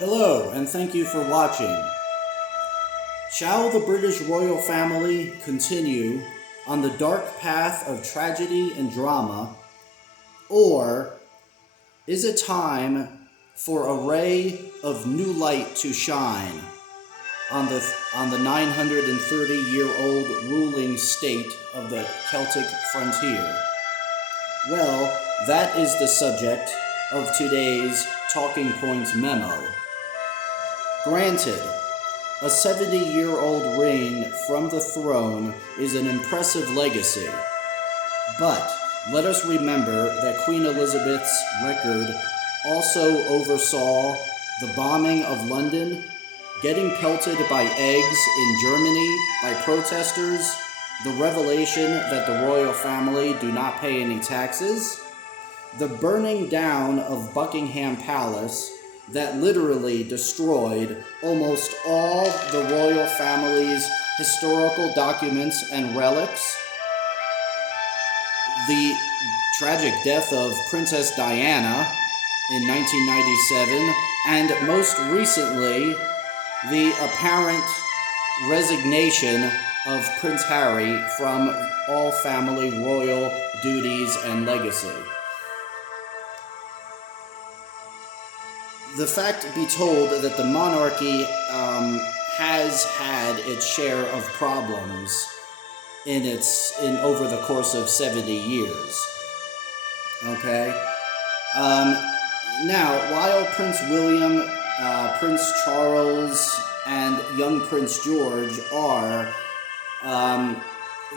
Hello, and thank you for watching. Shall the British royal family continue on the dark path of tragedy and drama, or is it time for a ray of new light to shine on the 930-year-old ruling state of the Celtic frontier? Well, that is the subject of today's Talking Points memo. Granted, a 70-year-old reign from the throne is an impressive legacy, but let us remember that Queen Elizabeth's record also oversaw the bombing of London, getting pelted by eggs in Germany by protesters, the revelation that the royal family do not pay any taxes, the burning down of Buckingham Palace that literally destroyed almost all the royal family's historical documents and relics, the tragic death of Princess Diana in 1997, and most recently, the apparent resignation of Prince Harry from all family royal duties and legacy. The fact be told that the monarchy has had its share of problems in over the course of 70 years. Okay? Now, while Prince William, Prince Charles, and young Prince George are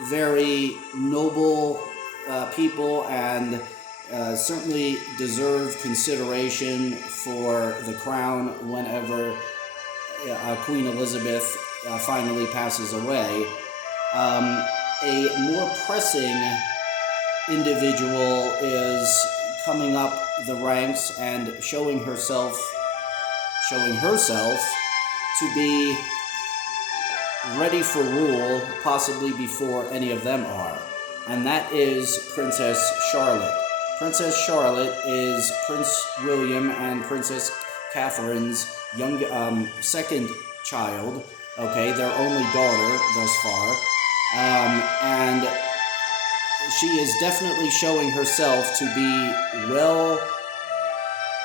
very noble people and certainly deserve consideration for the crown whenever Queen Elizabeth finally passes away. A more pressing individual is coming up the ranks and showing herself to be ready for rule, possibly before any of them are, and that is Princess Charlotte. Princess Charlotte is Prince William and Princess Catherine's second child, their only daughter thus far, and she is definitely showing herself to be well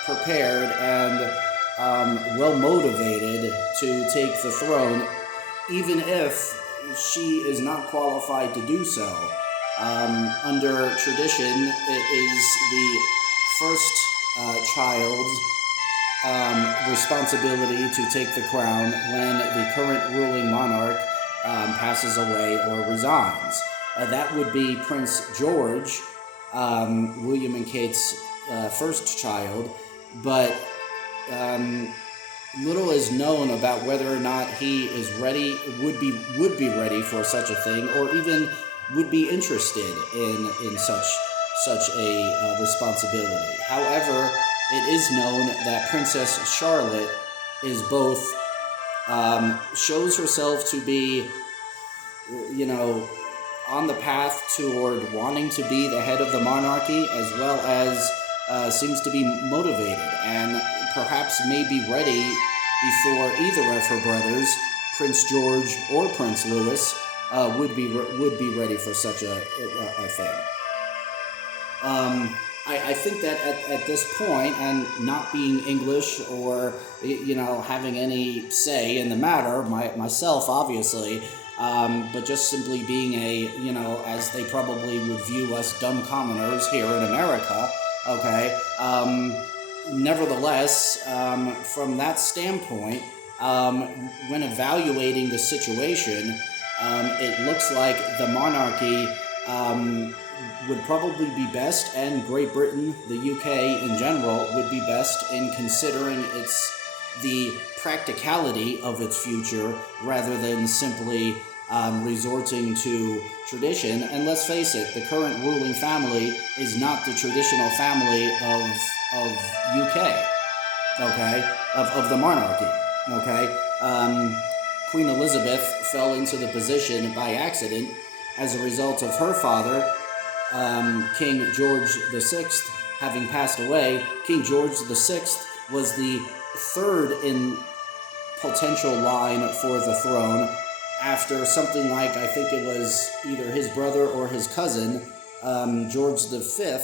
prepared and well motivated to take the throne, even if she is not qualified to do so. Under tradition, it is the first child's responsibility to take the crown when the current ruling monarch passes away or resigns. That would be Prince George, William and Kate's first child, but little is known about whether or not he is ready, would be ready for such a thing, or even would be interested in such a responsibility. However, it is known that Princess Charlotte is both shows herself to be, on the path toward wanting to be the head of the monarchy, as well as seems to be motivated and perhaps may be ready before either of her brothers, Prince George or Prince Louis, would be ready for such a thing. I think that at this point, and not being English or having any say in the matter, myself obviously, but just simply being as they probably would view us dumb commoners here in America. Nevertheless, from that standpoint, when evaluating the situation, it looks like the monarchy would probably be best, and Great Britain, the UK in general, would be best in considering the practicality of its future rather than simply resorting to tradition. And let's face it, the current ruling family is not the traditional family of UK, of the monarchy, Queen Elizabeth fell into the position by accident as a result of her father, King George VI, having passed away. King George VI was the third in potential line for the throne after something like, I think it was either his brother or his cousin, George V,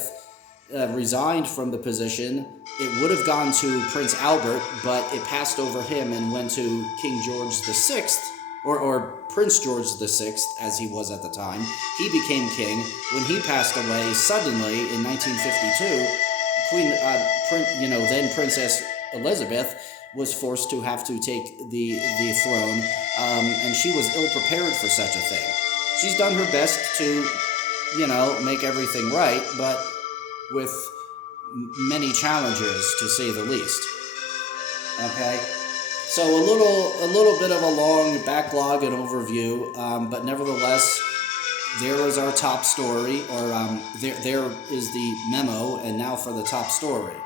resigned from the position. It would have gone to Prince Albert, but it passed over him and went to King George VI, or Prince George VI, as he was at the time. He became king. When he passed away suddenly in 1952, then Princess Elizabeth was forced to have to take the throne, and she was ill-prepared for such a thing. She's done her best to, make everything right, but with many challenges, to say the least. Okay? So a little bit of a long backlog and overview, but nevertheless, there is our top story, or there is the memo, and now for the top story.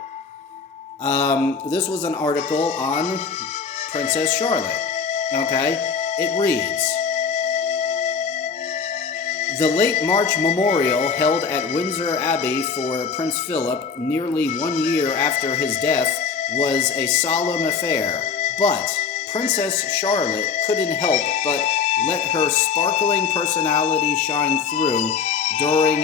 This was an article on Princess Charlotte. Okay? It reads, the late March memorial held at Windsor Abbey for Prince Philip nearly 1 year after his death was a solemn affair, but Princess Charlotte couldn't help but let her sparkling personality shine through during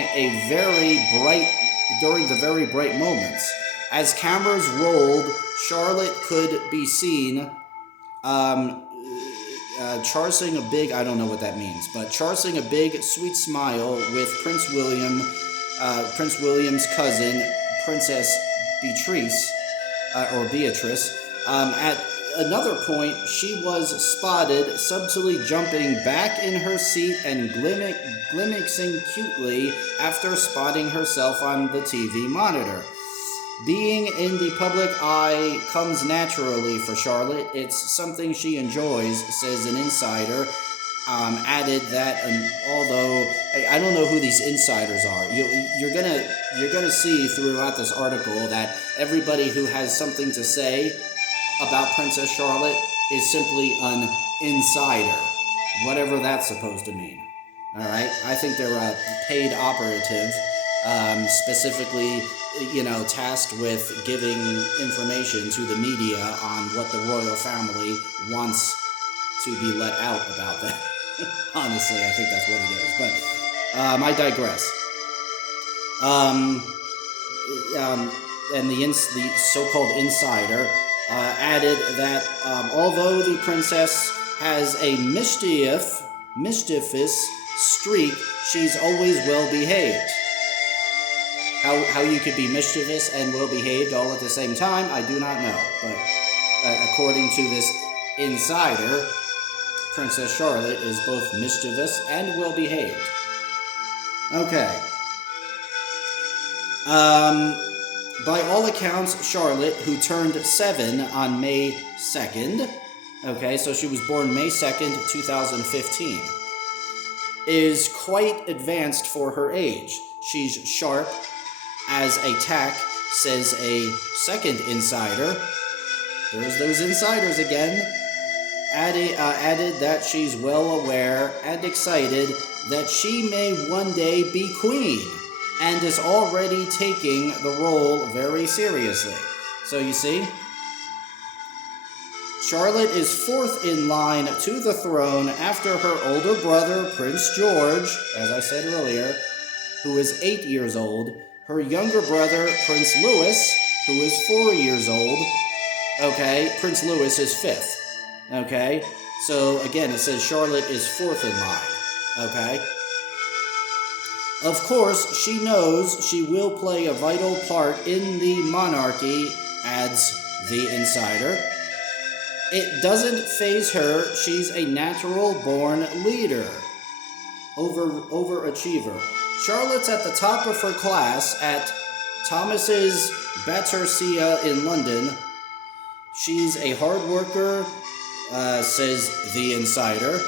the very bright moments. As cameras rolled, Charlotte could be seen charsing a big, I don't know what that means, but charsing a big sweet smile with Prince William's cousin, Princess Beatrice. At another point, she was spotted subtly jumping back in her seat and glimmaxing cutely after spotting herself on the TV monitor. Being in the public eye comes naturally for Charlotte. It's something she enjoys, says an insider. Added that, although I don't know who these insiders are, you're gonna see throughout this article that everybody who has something to say about Princess Charlotte is simply an insider, whatever that's supposed to mean. All right, I think they're a paid operative, specifically, tasked with giving information to the media on what the royal family wants to be let out about them. Honestly, I think that's what it is. But I digress. And the so-called insider added that although the princess has a mischievous streak, she's always well behaved. How you could be mischievous and well-behaved all at the same time, I do not know. But according to this insider, Princess Charlotte is both mischievous and well-behaved. Okay. By all accounts, Charlotte, who turned 7 on May 2nd, okay, so she was born May 2nd, 2015, is quite advanced for her age. She's sharp as a tack, says a second insider. There's those insiders again. Added that she's well aware and excited that she may one day be queen, and is already taking the role very seriously. So you see, Charlotte is 4th in line to the throne after her older brother, Prince George, as I said earlier, who is 8 years old, her younger brother, Prince Louis, who is 4 years old. Okay, Prince Louis is 5th. Okay, so again, it says Charlotte is 4th in line. Okay. Of course, she knows she will play a vital part in the monarchy, adds the insider. It doesn't faze her. She's a natural-born leader. Overachiever. Charlotte's at the top of her class at Thomas's Battersea in London. She's a hard worker, says the insider.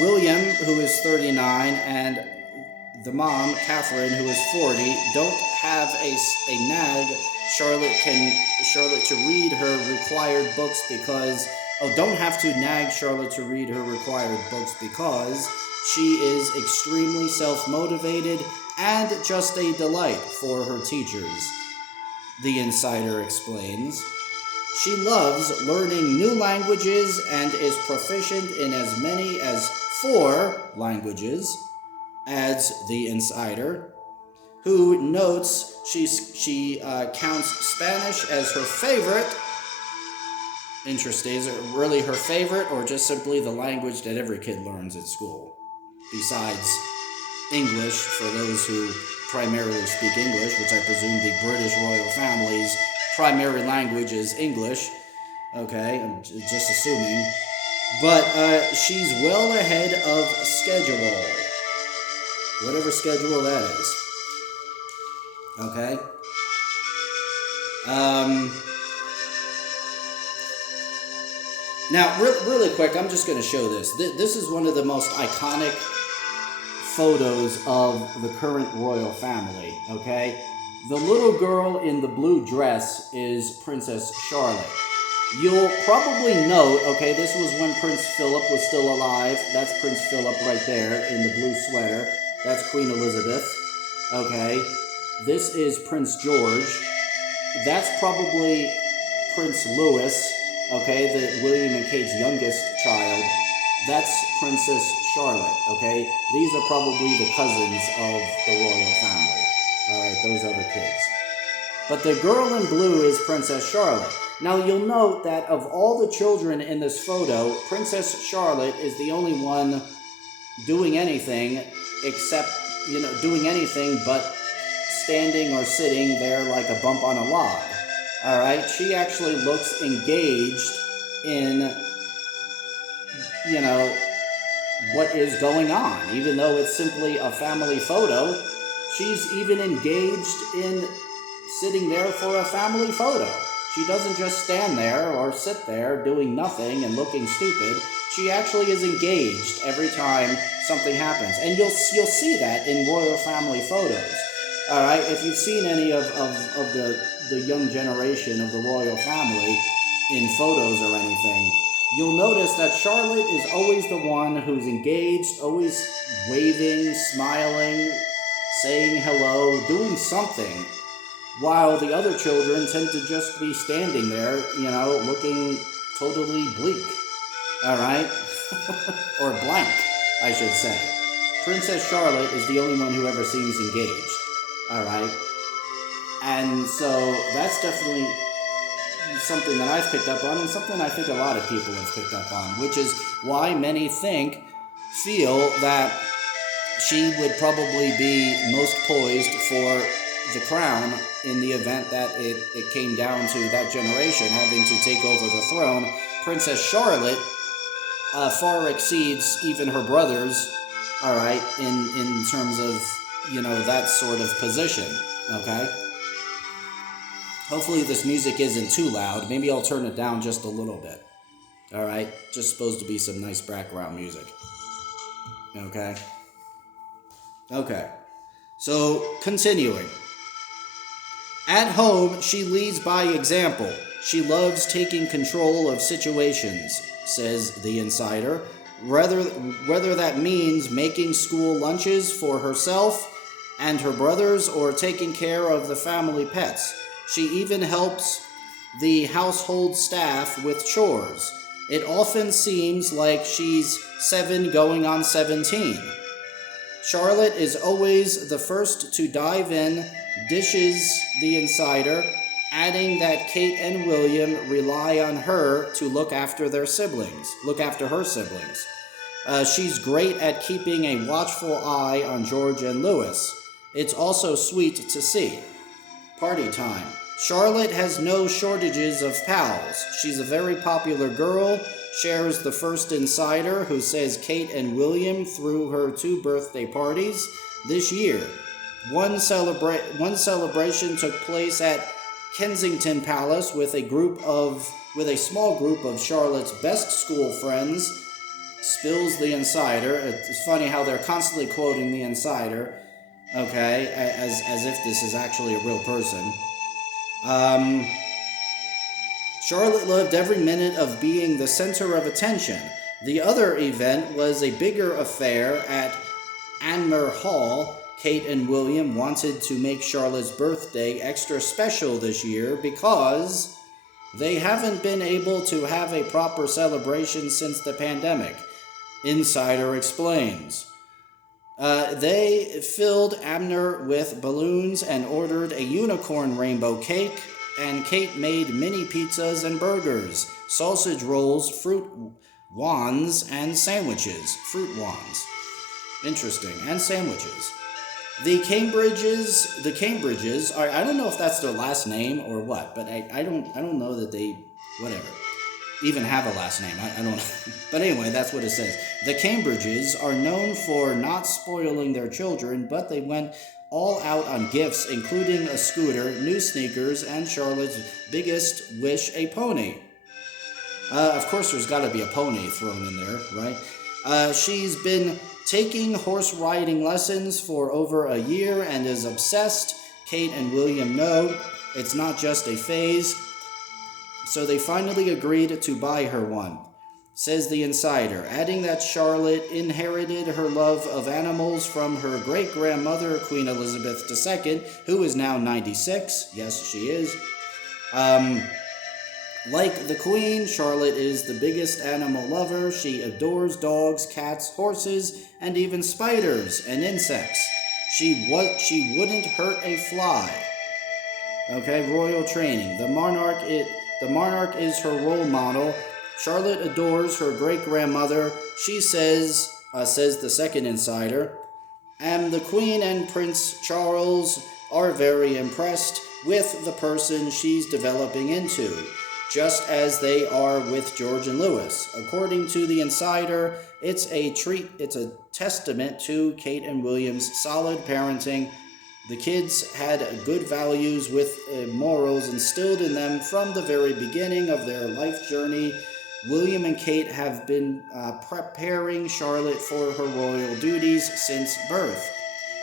William, who is 39, and the mom, Catherine, who is 40, don't have a nag Charlotte to read her required books because... don't have to nag Charlotte to read her required books because she is extremely self-motivated and just a delight for her teachers, the insider explains. She loves learning new languages and is proficient in as many as 4 languages, adds the insider, who notes she counts Spanish as her favorite. Interesting. Is it really her favorite, or just simply the language that every kid learns at school? Besides English, for those who primarily speak English, which I presume the British royal family's primary language is English. Okay, I'm just assuming. But she's well ahead of schedule. Whatever schedule that is. Okay? Now, really quick, I'm just going to show this. This is one of the most iconic photos of the current royal family, okay? The little girl in the blue dress is Princess Charlotte. You'll probably note, okay, this was when Prince Philip was still alive. That's Prince Philip right there in the blue sweater. That's Queen Elizabeth, okay? This is Prince George. That's probably Prince Louis, okay, William and Kate's youngest child. That's Princess Charlotte, okay? These are probably the cousins of the royal family. All right, those other kids. But the girl in blue is Princess Charlotte. Now, you'll note that of all the children in this photo, Princess Charlotte is the only one doing anything except, doing anything but standing or sitting there like a bump on a log. All right? She actually looks engaged in, what is going on. Even though it's simply a family photo, she's even engaged in sitting there for a family photo. She doesn't just stand there or sit there doing nothing and looking stupid. She actually is engaged every time something happens. And you'll see that in royal family photos. All right, if you've seen any of the young generation of the royal family in photos or anything, you'll notice that Charlotte is always the one who's engaged, always waving, smiling, saying hello, doing something, while the other children tend to just be standing there, looking totally bleak. All right? Or blank, I should say. Princess Charlotte is the only one who ever seems engaged. All right? And so that's definitely something that I've picked up on, and something I think a lot of people have picked up on, which is why many feel that she would probably be most poised for the crown in the event that it came down to that generation having to take over the throne. Princess Charlotte far exceeds even her brothers, all right, in terms of, that sort of position, okay? Hopefully this music isn't too loud. Maybe I'll turn it down just a little bit, all right? Just supposed to be some nice background music, okay? Okay, so continuing. At home, she leads by example. She loves taking control of situations, says the insider, whether that means making school lunches for herself and her brothers or taking care of the family pets. She even helps the household staff with chores. It often seems like she's 7 going on 17. Charlotte is always the first to dive in, dishes the insider, adding that Kate and William rely on her to look after her siblings. She's great at keeping a watchful eye on George and Louis. It's also sweet to see. Party time. Charlotte has no shortages of pals. She's a very popular girl, shares the first insider, who says Kate and William threw her 2 birthday parties this year. One celebration took place at Kensington Palace with a small group of Charlotte's best school friends, spills the insider. It's funny how they're constantly quoting the insider, okay, as if this is actually a real person. Charlotte loved every minute of being the center of attention. The other event was a bigger affair at Anmer Hall. Kate and William wanted to make Charlotte's birthday extra special this year because, They haven't been able to have a proper celebration since the pandemic, insider explains. They filled Abner with balloons and ordered a unicorn rainbow cake, and Kate made mini pizzas and burgers, sausage rolls, fruit wands, and sandwiches. Fruit wands. Interesting. And sandwiches. The Cambridges are, I don't know if that's their last name or what, but I don't know that they, whatever, even have a last name. I don't know. But anyway, that's what it says. The Cambridges are known for not spoiling their children, but they went all out on gifts, including a scooter, new sneakers, and Charlotte's biggest wish, a pony. Of course, there's got to be a pony thrown in there, right? She's been taking horse riding lessons for over a year and is obsessed. Kate and William know it's not just a phase, so they finally agreed to buy her one, says the insider, adding that Charlotte inherited her love of animals from her great-grandmother, Queen Elizabeth II, who is now 96. Yes, she is. Like the Queen, Charlotte is the biggest animal lover. She adores dogs, cats, horses, and even spiders and insects. She wouldn't hurt a fly. Okay, royal training. The monarch is her role model. Charlotte adores her great-grandmother. She says the second insider, and the Queen and Prince Charles are very impressed with the person she's developing into, just as they are with George and Louis. According to the insider, it's a testament to Kate and William's solid parenting. The kids had good values with morals instilled in them from the very beginning of their life journey. William and Kate have been preparing Charlotte for her royal duties since birth.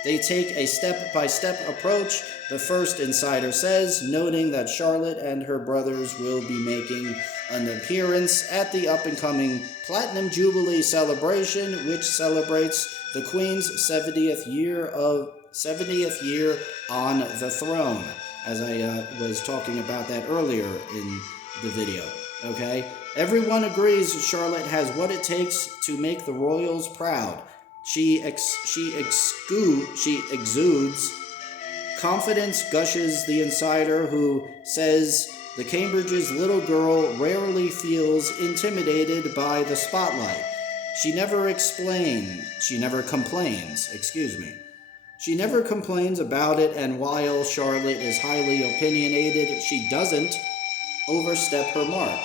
They take a step-by-step approach, the first insider says, noting that Charlotte and her brothers will be making an appearance at the up-and-coming Platinum Jubilee celebration, which celebrates the Queen's 70th year on the throne, as I was talking about that earlier in the video. Okay? Everyone agrees Charlotte has what it takes to make the royals proud. She exudes confidence, gushes the insider, who says the Cambridge's little girl rarely feels intimidated by the spotlight. She never complains about it, and while Charlotte is highly opinionated, she doesn't overstep her mark.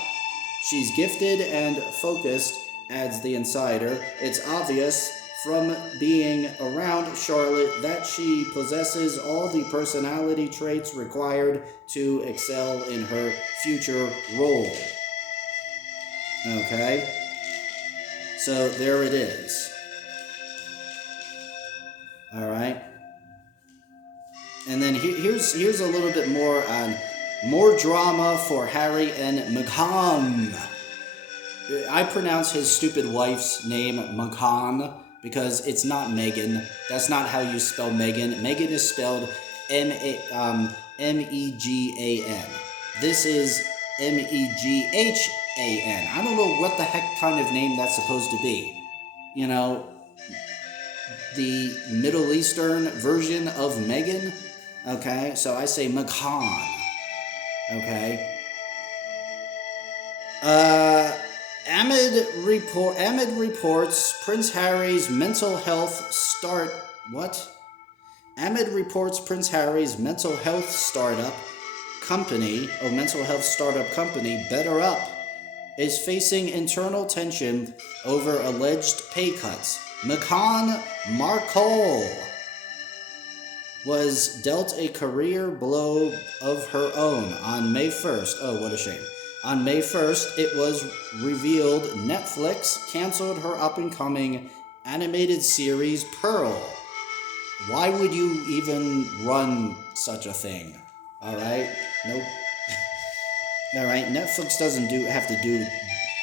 She's gifted and focused, adds the insider. It's obvious from being around Charlotte that she possesses all the personality traits required to excel in her future role. Okay? So there it is. Alright? And then here's a little bit more on more drama for Harry and Meghan. I pronounce his stupid wife's name Meghan because it's not Megan. That's not how you spell Megan. Megan is spelled M-E-G-A-N. This is M-E-G-H-A-N. I don't know what the heck kind of name that's supposed to be. You know, the Middle Eastern version of Megan. Okay, so I say Meghan. Okay. Ahmed reports Prince Harry's mental health Ahmed reports Prince Harry's mental health startup company, Better Up, is facing internal tension over alleged pay cuts. Meghan Markle was dealt a career blow of her own on May 1st. Oh, what a shame. On May 1st, it was revealed Netflix canceled her up-and-coming animated series Pearl. Why would you even run such a thing? Alright? Nope. Alright, Netflix doesn't have to do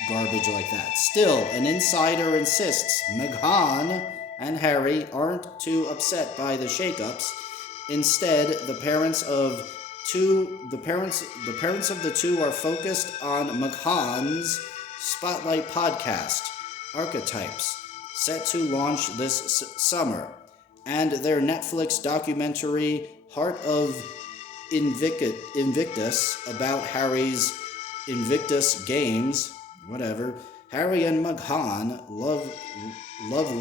garbage like that. Still, an insider insists Meghan and Harry aren't too upset by the shakeups. Instead, the parents of the parents of the two are focused on McCann's Spotlight podcast, Archetypes, set to launch this summer, and their Netflix documentary, Heart of Invictus, about Harry's Invictus Games, whatever. Harry and McCann love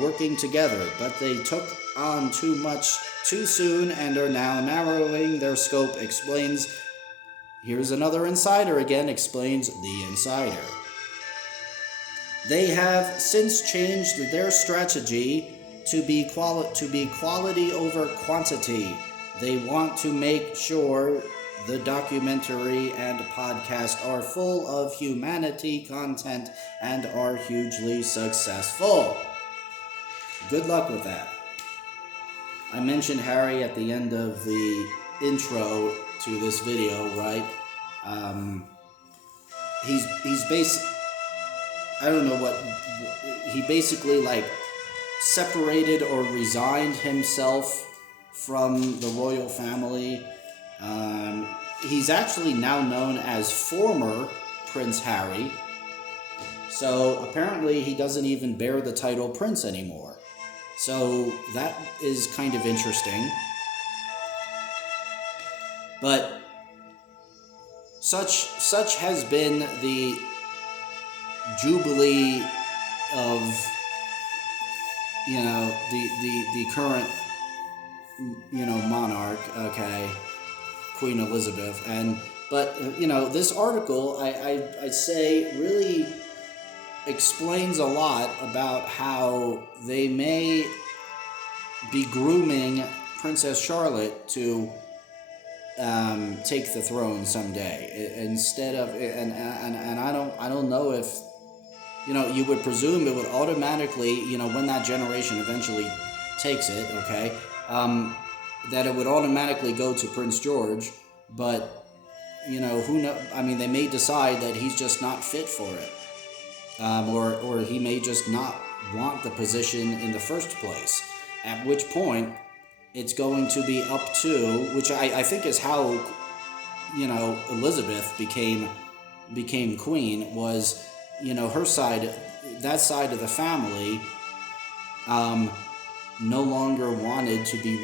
working together, but they took on too much too soon and are now narrowing their scope, explains. Here's another insider again, explains the insider. They have since changed their strategy to be quality over quantity. They want to make sure the documentary and podcast are full of humanity content and are hugely successful. Good luck with that. I mentioned Harry at the end of the intro to this video, right? I don't know what, he basically like separated or resigned himself from the royal family. He's actually now known as former Prince Harry. So apparently he doesn't even bear the title Prince anymore. So that is kind of interesting. But such has been the jubilee of, the current, monarch, okay, Queen Elizabeth. But this article, I'd say, really explains a lot about how they may be grooming Princess Charlotte to take the throne someday, instead of, and I don't know if, you would presume it would automatically, when that generation eventually takes it, okay, that it would automatically go to Prince George. But who knows? I mean, they may decide that he's just not fit for it. Or he may just not want the position in the first place, at which point it's going to be up to, which I think is how, Elizabeth became queen, was, her side, that side of the family, no longer wanted to be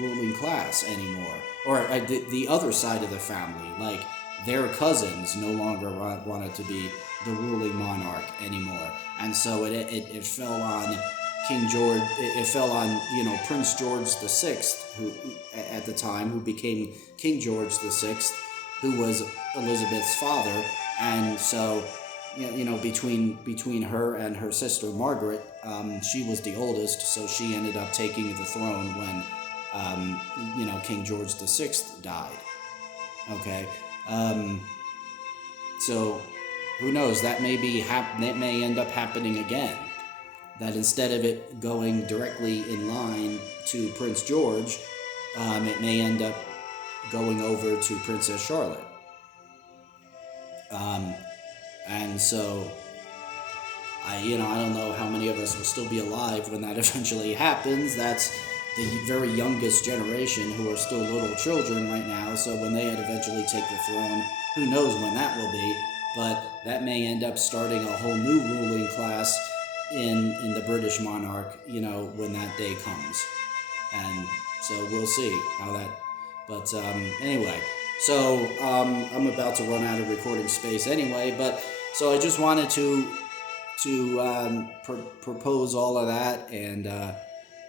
ruling class anymore, or the other side of the family, like their cousins, no longer wanted to be the ruling monarch anymore, and so it fell on King George. It fell on Prince George VI, who at the time, who became King George VI, who was Elizabeth's father, and so between her and her sister Margaret, she was the oldest, so she ended up taking the throne when King George VI died. Okay, so who knows? That may end up happening again. That instead of it going directly in line to Prince George, it may end up going over to Princess Charlotte. And so, I don't know how many of us will still be alive when that eventually happens. That's the very youngest generation who are still little children right now. So when they eventually take the throne, who knows when that will be. But that may end up starting a whole new ruling class in the British monarch, when that day comes. And so we'll see how that, but anyway, so I'm about to run out of recording space anyway, but so I just wanted to propose all of that, and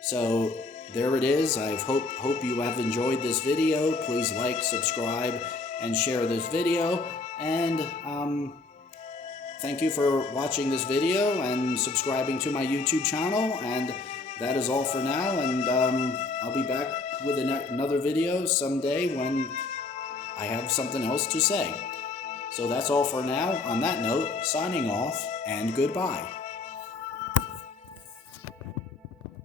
so there it is. I hope you have enjoyed this video. Please like, subscribe, and share this video, and thank you for watching this video and subscribing to my YouTube channel, and that is all for now, and I'll be back with another video someday when I have something else to say. So that's all for now. On that note, signing off, and goodbye.